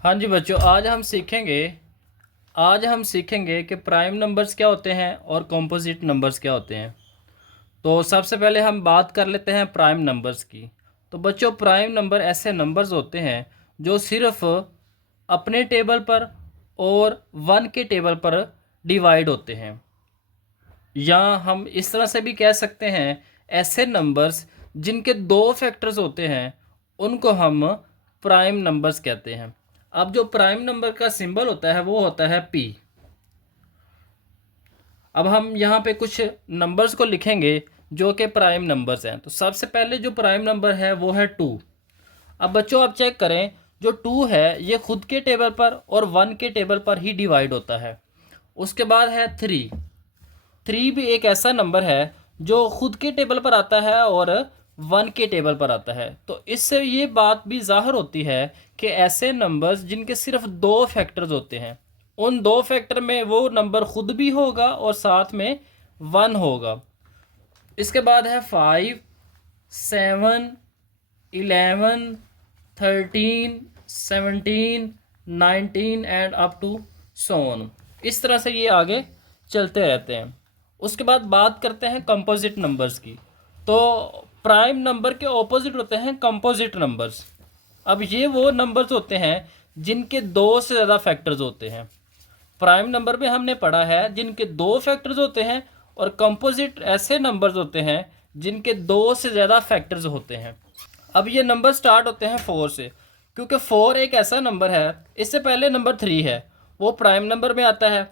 हाँ जी बच्चों, आज हम सीखेंगे कि प्राइम नंबर्स क्या होते हैं और कॉम्पोजिट नंबर्स क्या होते हैं। तो सबसे पहले हम बात कर लेते हैं प्राइम नंबर्स की। तो बच्चों, प्राइम नंबर ऐसे नंबर्स होते हैं जो सिर्फ अपने टेबल पर और वन के टेबल पर डिवाइड होते हैं। या हम इस तरह से भी कह सकते हैं, ऐसे नंबर्स जिनके दो फैक्टर्स होते हैं उनको हम प्राइम नंबर्स कहते हैं। अब जो प्राइम नंबर का सिंबल होता है वो होता है पी। अब हम यहाँ पे कुछ नंबर्स को लिखेंगे जो कि प्राइम नंबर्स हैं। तो सबसे पहले जो प्राइम नंबर है वो है टू। अब बच्चों आप चेक करें, जो टू है ये खुद के टेबल पर और वन के टेबल पर ही डिवाइड होता है। उसके बाद है थ्री। थ्री भी एक ऐसा नंबर है जो खुद के टेबल पर आता है और वन के टेबल पर आता है। तो इससे ये बात भी ज़ाहिर होती है कि ऐसे नंबर्स जिनके सिर्फ दो फैक्टर्स होते हैं, उन दो फैक्टर में वो नंबर खुद भी होगा और साथ में वन होगा। इसके बाद है five, seven, eleven, thirteen, seventeen, nineteen and up to so on. इस तरह से ये आगे चलते रहते हैं। उसके बाद बात करते हैं कंपोजिट नंबर्स की। तो प्राइम नंबर के ऑपोजिट होते हैं कंपोजिट नंबर्स। अब ये वो नंबर्स होते हैं जिनके दो से ज़्यादा फैक्टर्स होते हैं। प्राइम नंबर में हमने पढ़ा है जिनके दो फैक्टर्स होते हैं, और कंपोजिट ऐसे नंबर्स होते हैं जिनके दो से ज़्यादा फैक्टर्स होते हैं। अब ये नंबर स्टार्ट होते हैं फोर से, क्योंकि फोर एक ऐसा नंबर है, इससे पहले नंबर थ्री है वो प्राइम नंबर में आता है,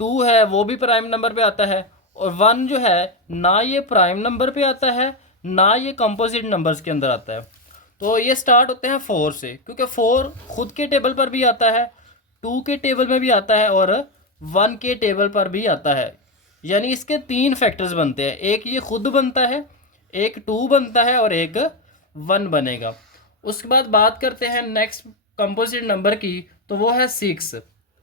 टू है वो भी प्राइम नंबर पे आता है, और वन जो है ना ये प्राइम नंबर पे आता है ना ये कंपोजिट नंबर्स के अंदर आता है। तो ये स्टार्ट होते हैं फोर से, क्योंकि फोर खुद के टेबल पर भी आता है, टू के टेबल में भी आता है और वन के टेबल पर भी आता है। यानी इसके तीन फैक्टर्स बनते हैं, एक ये खुद बनता है, एक टू बनता है और एक वन बनेगा। उसके बाद बात करते हैं नेक्स्ट कंपोजिट नंबर की, तो वो है सिक्स।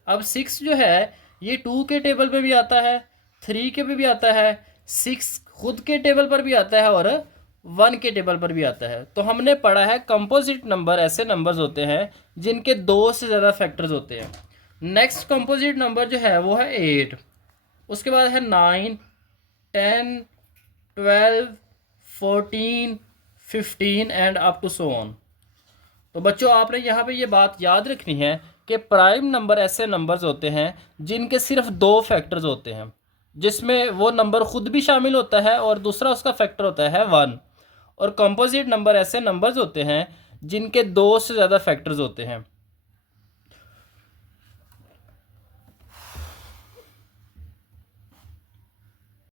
अब सिक्स जो है ये टू के टेबल पे भी आता है, थ्री के पे भी आता है, सिक्स खुद के टेबल पर भी आता है और वन के टेबल पर भी आता है। तो हमने पढ़ा है कंपोजिट नंबर ऐसे नंबर्स होते हैं जिनके दो से ज़्यादा फैक्टर्स होते हैं। नेक्स्ट कंपोजिट नंबर जो है वो है एट। उसके बाद है nine, ten, twelve, fourteen, fifteen and up to so on. तो बच्चों आपने यहाँ पे ये बात याद रखनी है कि प्राइम नंबर ऐसे नंबर्स होते हैं जिनके सिर्फ दो फैक्टर्स होते हैं, जिसमें वो नंबर खुद भी शामिल होता है और दूसरा उसका फैक्टर होता है वन। और कंपोजिट नंबर ऐसे नंबर्स होते हैं जिनके दो से ज़्यादा फैक्टर्स होते हैं।